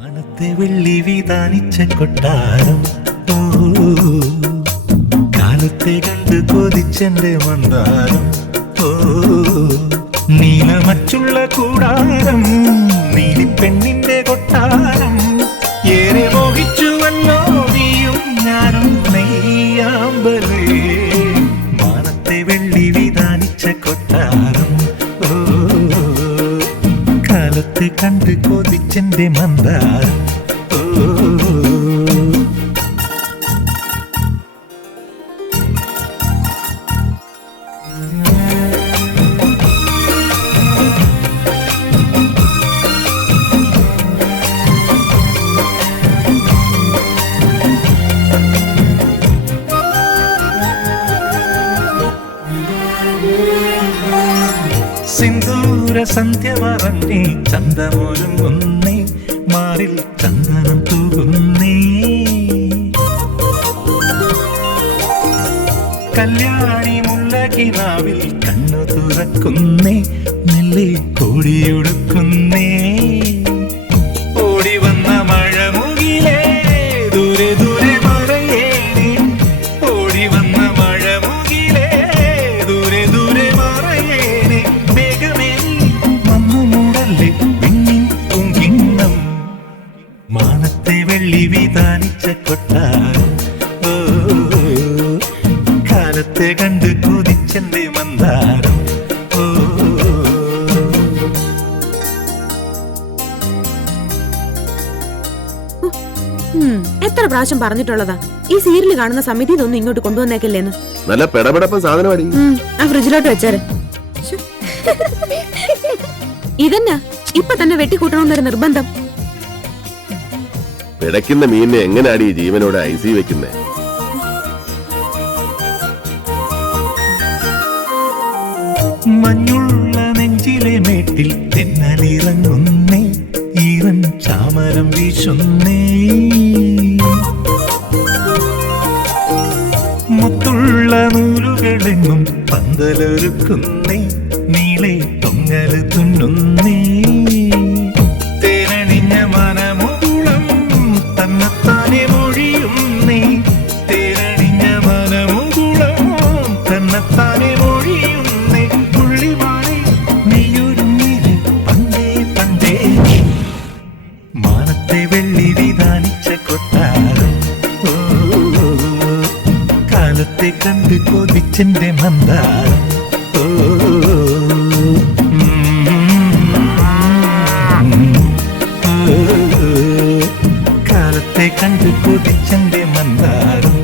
മാനത്തെ വെള്ളി വിധാനിച്ച കൊട്ടാരം, കാലത്തെ കണ്ട് കൊതിച്ചെന്റെ മന്ദാരം, നീലമച്ചുള്ള കൂടാരം, നീലിപ്പെണ്ണിന്റെ കൊട്ടാരം, ഏറെ മോഹിച്ചുവല്ലോ നീയും ഞാനും നെയ്യാമ്പലേ. മാനത്തെ വെള്ളി വിധാനിച്ച കൊട്ടാരം, കാലത്തെ കണ്ട് കൊതിച്ചെന്റെ മന്ദാരം. സിന്ദൂര സന്ധ്യ മറന്നേ, ചന്തമൊരുങ്ങുന്നേ, മാറിൽ ചന്ദനം തൂകുന്നേ, കല്യാണി മുല്ലകിനാവിൽ കണ്ണു തുറക്കുന്നേ, നെല്ലെ കോടിയൊടുക്കുന്നേ. ഓടി വന്ന മഴമുകിലേ ദൂരെ ദൂരെ മറയേനെ, ഓടി വന്ന മഴമുകിലേ ദൂരെ ദൂരെ മറയേനെ. മാനത്തെ വെള്ളി വിധാനിച്ച കൊട്ടാരം, കാലത്തെ കണ്ട് കൊതിച്ചെന്റെ മന്ദാരം. എത്ര പ്രാവശ്യം പറഞ്ഞിട്ടുള്ളതാ ഈ സീരിയൽ കാണുന്ന സമിതി ഇതൊന്നും ഇങ്ങോട്ട് കൊണ്ടുവന്നേക്കല്ലേന്ന്. നല്ല പെടപെടപ്പൻ സാധനമാടി. ആ ഫ്രിഡ്ജിലോട്ട് വെച്ചേരെ. ഇതന്നെ ഇപ്പൊ തന്നെ വെട്ടിക്കൂട്ടണമെന്നൊരു നിർബന്ധം. പിടയ്ക്കുന്ന മീനിനെ എങ്ങനെയാടി ജീവനോട് ഐസി വെക്കുന്നേ? മഞ്ഞുള്ള നെഞ്ചിലെ മേട്ടിൽ തെന്നലിറങ്ങുന്നേ, ഈറൻ ചാമരം വീശുന്നേ, മുത്തുള്ള നൂലുകളെങ്ങും പന്തലൊരുക്കുന്നേ, നീളെ തൊങ്ങല് തുന്നുന്നേ. തേനണിഞ്ഞ മനമുകുളം തന്നെത്താനെ മൊഴിയുന്നേ, തേനണിഞ്ഞ മനമുകുളം തന്നെത്താനെ മൊഴിയുന്നേ. പുള്ളിമാണെ നെയ്യൊരുങ്ങിയത് പണ്ടേ പണ്ടേ. മാനത്തെ വെള്ളി വിധാനിച്ച കൊട്ടാരം, കാലത്തെ കണ്ട് കൊതിച്ചെന്റെ മന്ദാരം. കാലത്തെ കണ്ട് കൊതിച്ചെന്റെ മന്ദാരം.